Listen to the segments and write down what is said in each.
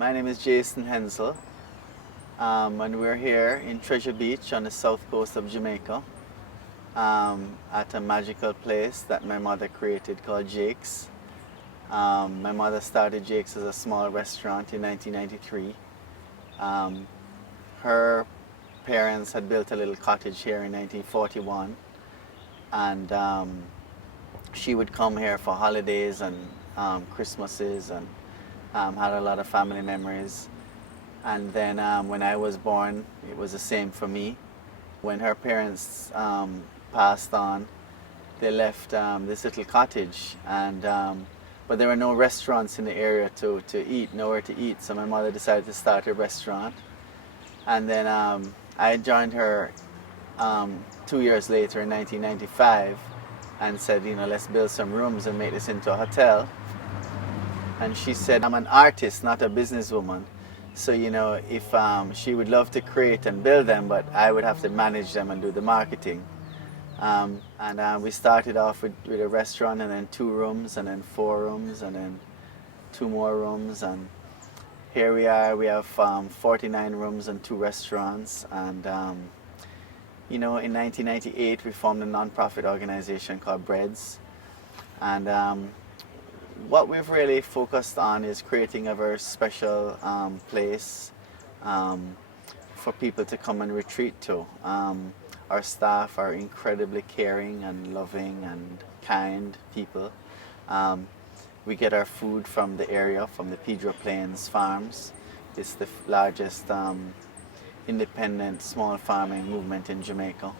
My name is Jason Hensel, and we're here in Treasure Beach on the south coast of Jamaica at a magical place that my mother created called Jake's. My mother started Jake's as a small restaurant in 1993. Um, Her parents had built a little cottage here in 1941, and she would come here for holidays and Christmases, and had a lot of family memories. And then when I was born, it was the same for me. When her parents passed on, they left this little cottage, and but there were no restaurants in the area to eat, nowhere to eat. So my mother decided to start a restaurant, and then I joined her 2 years later in 1995, and said, let's build some rooms and make this into a hotel. And she said, I'm an artist, not a businesswoman. So, if she would love to create and build them, but I would have to manage them and do the marketing. And we started off with a restaurant, and then 2 rooms, and then 4 rooms, and then 2 more rooms. And here we are, we have 49 rooms and 2 restaurants. And, in 1998, we formed a non-profit organization called Breads. And what we've really focused on is creating a very special place for people to come and retreat to. Our staff are incredibly caring and loving and kind people. We get our food from the area, from the Pedro Plains Farms. It's the largest independent small farming movement in Jamaica.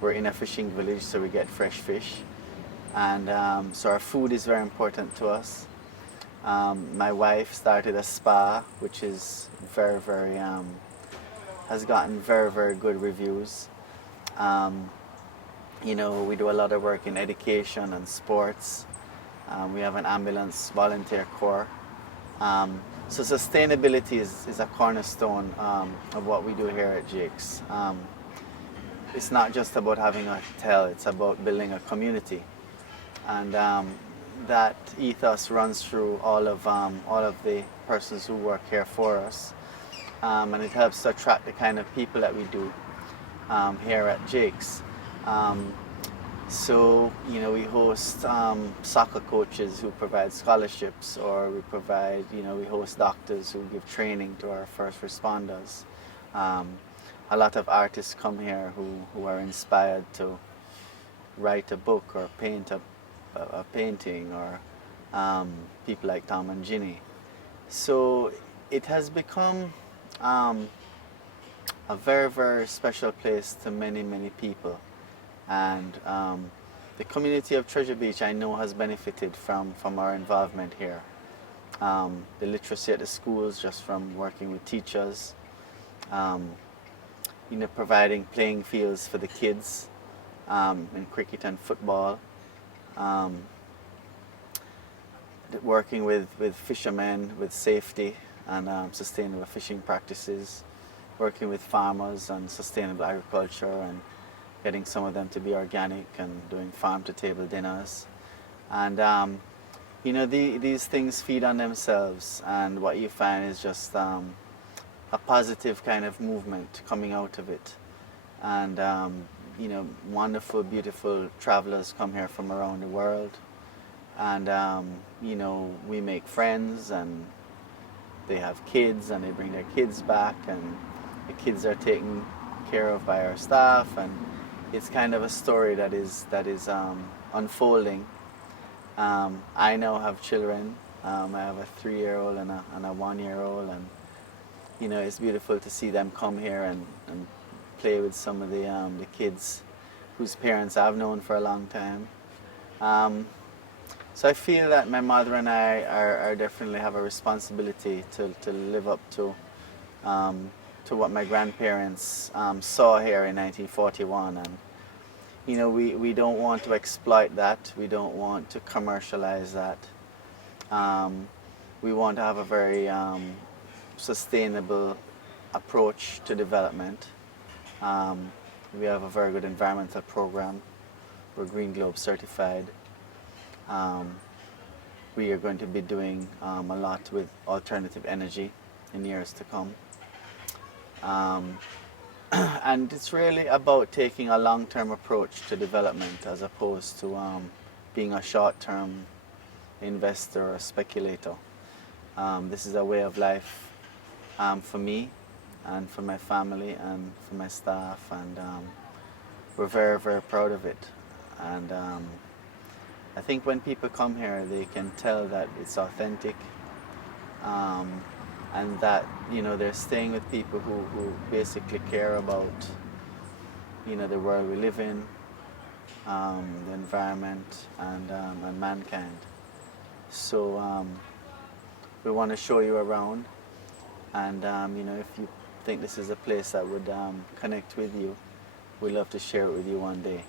We're in a fishing village, so we get fresh fish. And so our food is very important to us. My wife started a spa, which is very, very, has gotten very, very good reviews. We do a lot of work in education and sports. We have an ambulance volunteer corps. So sustainability is a cornerstone of what we do here at Jake's. It's not just about having a hotel, it's about building a community. And that ethos runs through all of the persons who work here for us, and it helps to attract the kind of people that we do here at Jake's. So we host soccer coaches who provide scholarships, or we host doctors who give training to our first responders. A lot of artists come here who are inspired to write a book or paint a painting, or people like Tom and Ginny. So it has become a very, very special place to many, many people. And the community of Treasure Beach, I know, has benefited from our involvement here. The literacy at the schools, just from working with teachers, providing playing fields for the kids in cricket and football. Working with fishermen with safety and sustainable fishing practices, working with farmers on sustainable agriculture and getting some of them to be organic, and doing farm-to-table dinners. And these things feed on themselves, and what you find is just a positive kind of movement coming out of it. And wonderful, beautiful travelers come here from around the world, and we make friends, and they have kids, and they bring their kids back, and the kids are taken care of by our staff, and it's kind of a story that is unfolding. I now have children. I have a 3-year-old and a 1-year-old, and it's beautiful to see them come here and play with some of the kids whose parents I've known for a long time. So I feel that my mother and I are definitely have a responsibility to live up to what my grandparents saw here in 1941. And we don't want to exploit that. We don't want to commercialize that. We want to have a very sustainable approach to development. We have a very good environmental program. We're Green Globe certified. we are going to be doing a lot with alternative energy in years to come. Um, and it's really about taking a long-term approach to development as opposed to being a short-term investor or speculator. This is a way of life for me and for my family and for my staff, and we're very, very proud of it. And I think when people come here, they can tell that it's authentic, um, and that they're staying with people who basically care about the world we live in, the environment, and mankind. So we want to show you around, and if you think this is a place that would connect with you, we'd love to share it with you one day.